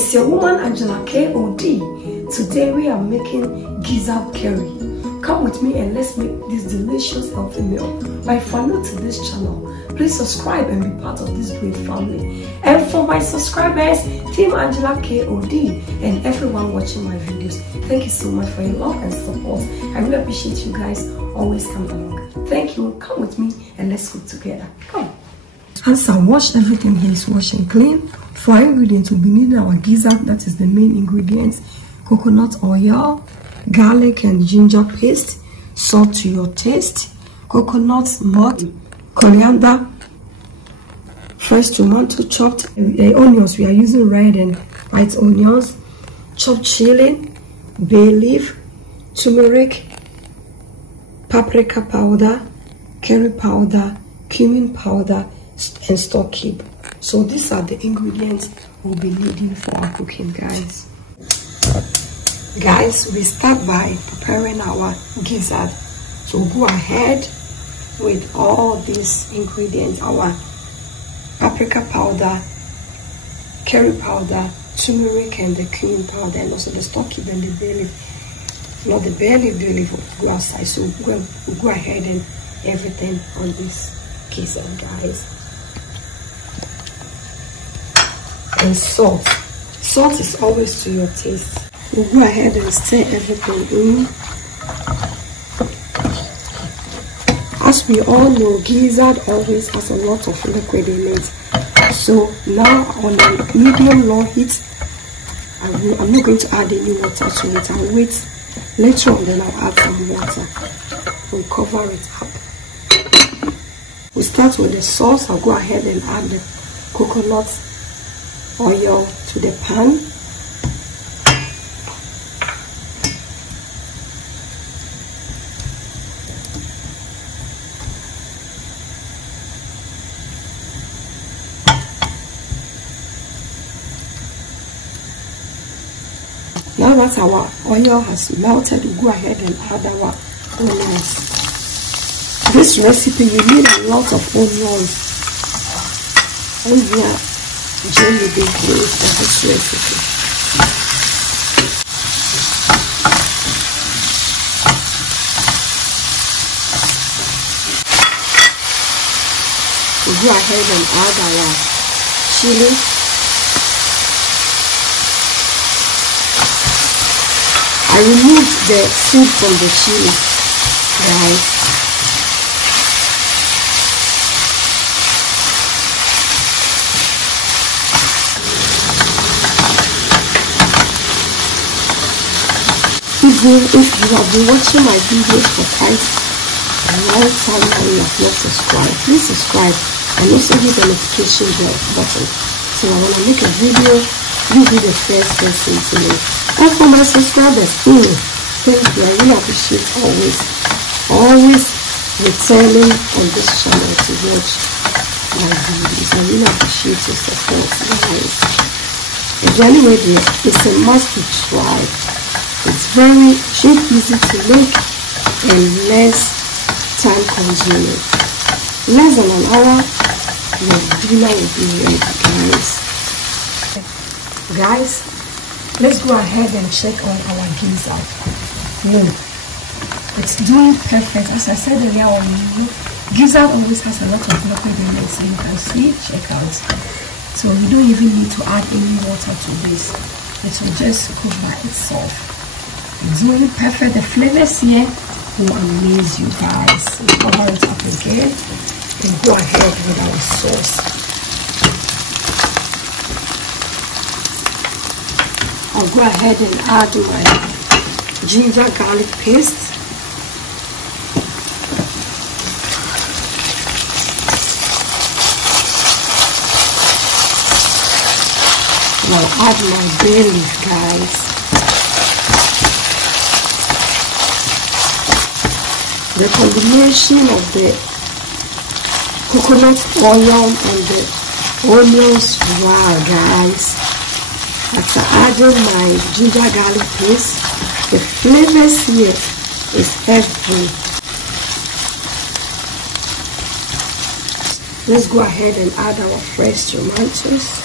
It's your woman Angela KOD. Today we are making gizzard curry. Come with me and let's make this delicious healthy meal. But if you're new to this channel, please subscribe and be part of this great family. And for my subscribers, Team Angela KOD and everyone watching my videos, thank you so much for your love and support. I really appreciate you guys always come along. Thank you. Come with me and let's cook together. Come. As I wash everything here is washed and clean. For our ingredients, we'll be needing our gizzard, that is the main ingredients, coconut oil, garlic and ginger paste, salt to your taste, coconut mud, coriander, fresh tomato chopped, onions, we are using red and white onions, chopped chili, bay leaf, turmeric, paprika powder, curry powder, cumin powder, and stock cube. So these are the ingredients we'll be needing for our cooking, guys. Guys, we start by preparing our gizzard. So we'll go ahead with all these ingredients: our paprika powder, curry powder, turmeric and the cumin powder, and also the stock cube and the bay leaf. Not the bay leaf will go outside. So we'll go ahead and everything on this gizzard, guys. And salt. Salt is always to your taste. We'll go ahead and stir everything in. As we all know, gizzard always has a lot of liquid in it. So now on a medium-low heat, I'm not going to add any water to it. I'll wait later on, then I'll add some water. We'll cover it up. We'll start with the sauce. I'll go ahead and add the coconut oil to the pan. Now that our oil has melted, we'll go ahead and add our onions. This recipe, you need a lot of onions. And we are jelly big great for this recipe. We'll go ahead and add our chili. I removed the seed from the chili, guys. If you have been watching my videos for quite a long time and you have not subscribed, please subscribe and also hit the notification button. So when I make a video, you'll be the first person to know. And for my subscribers, thank you. I really appreciate always returning on this channel to watch my videos. I really appreciate your support, guys. Again, it's a must to try. It's very cheap, easy to make, and less time consuming. Less than an hour, your dinner will be ready, guys. Guys, let's go ahead and check on our gizzard. It's doing perfect. As I said earlier on, gizzard always has a lot of liquid in it, so you can see, check out. So you don't even need to add any water to this. It will just cook by itself. It's doing perfect. The flavors here will amaze you, guys. We'll cover it up again and go ahead with our sauce. I'll go ahead and add my ginger garlic paste. And I'll add my bay leaf, guys. The combination of the coconut oil and the onions, wow, guys. After adding my ginger garlic paste, the flavors here is heavy. Let's go ahead and add our fresh tomatoes.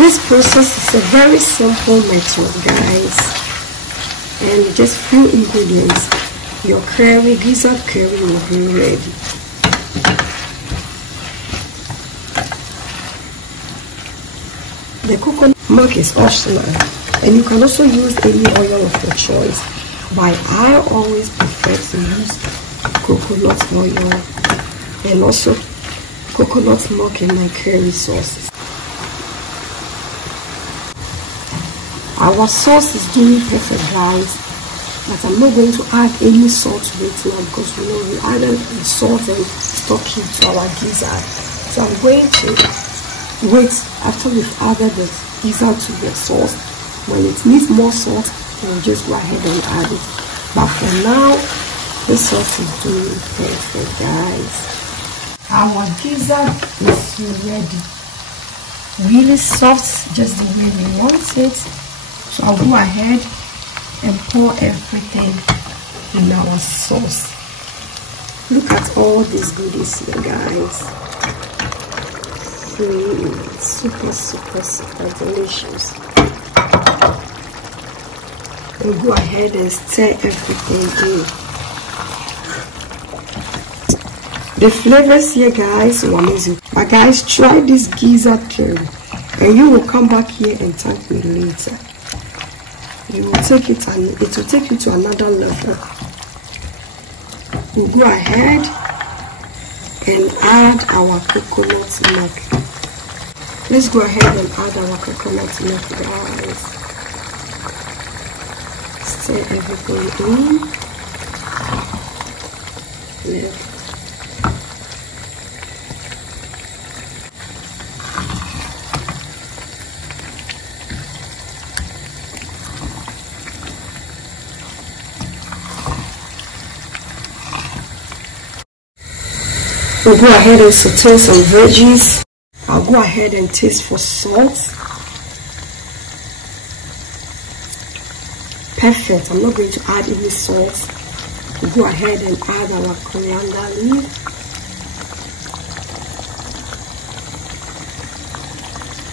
This process is a very simple method, guys, and just few ingredients. Your curry, gizzard curry, will be ready. The coconut milk is optional, and you can also use any oil of your choice, but I always prefer to use coconut oil and also coconut milk in my curry sauces. Our sauce is doing perfect, guys, but I'm not going to add any salt to it now because we know we added the salt and stock it to our gizzard. So I'm going to wait after we've added the gizzard to the sauce. When it needs more salt, we'll just go ahead and add it. But for now, the sauce is doing perfect, guys. Our gizzard is ready. Really soft, just the way we want it. So I'll go ahead and pour everything in our sauce. Look at all these goodies here, guys. Super, super, super delicious. We'll go ahead and stir everything in. The flavors here, guys, are amazing. But guys, try this gizzard curry and you will come back here and thank me later. You will take it and it will take you to another level. We'll go ahead and add our coconut milk. Let's go ahead and add our coconut milk, guys. Stir everything in. We'll go ahead and saute some veggies. I'll go ahead and taste for salt. Perfect. I'm not going to add any salt. We'll go ahead and add our coriander leaf.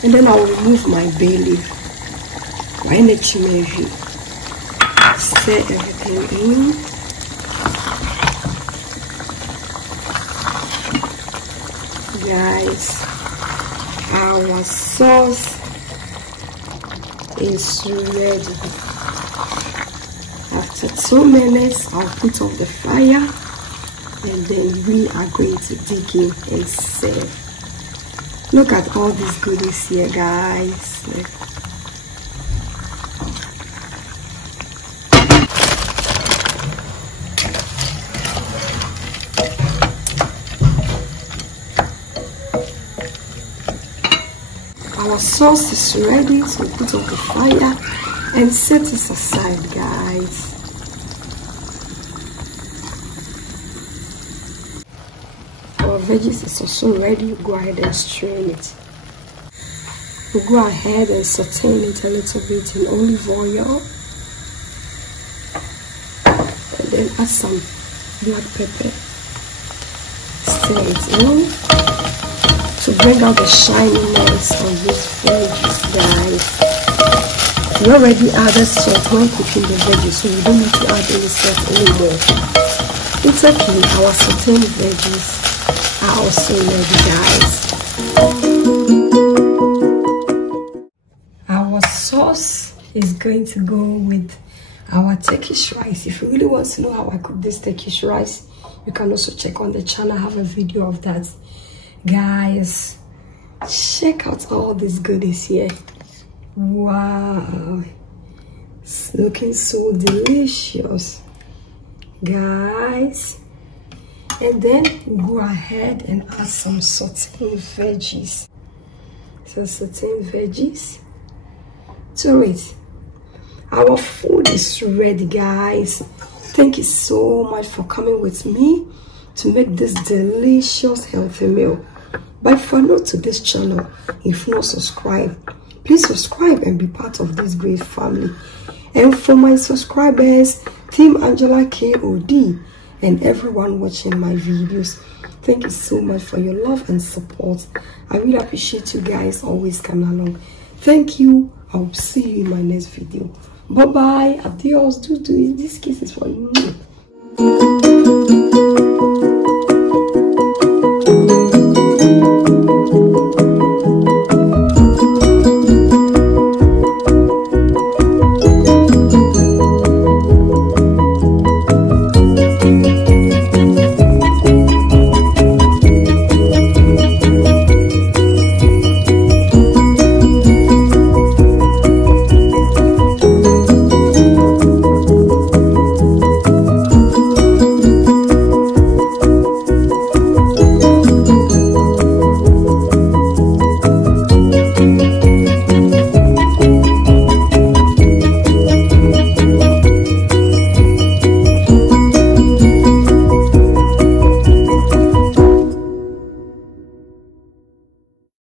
And then I'll remove my bay leaf. Stir everything in. Guys, our sauce is ready. After 2 minutes, I'll put off the fire and then we are going to dig in and serve. Look at all these goodies here, guys. Our sauce is ready, so put on the fire and set it aside, guys. Our veggies is also ready. Go ahead and strain it. We'll go ahead and saute it a little bit in olive oil and then add some black pepper. Stir it in to bring out the shininess of this veggies, guys. We already added salt when cooking the veggies, so you don't need to add any salt anymore. It's okay, our sauteed veggies are also ready, guys. Our sauce is going to go with our Turkish rice. If you really want to know how I cook this Turkish rice, you can also check on the channel. I have a video of that. Guys, check out all these goodies here. Wow, it's looking so delicious, guys. And then we'll go ahead and add some sauteed veggies. So sauteed veggies to it. Our food is ready, guys. Thank you so much for coming with me to make this delicious healthy meal. But if you're new to this channel, if not subscribe, please subscribe and be part of this great family. And for my subscribers, Team Angela KOD, and everyone watching my videos, thank you so much for your love and support. I really appreciate you guys always coming along. Thank you. I'll see you in my next video. Bye bye. Adios. Do this kiss is for you.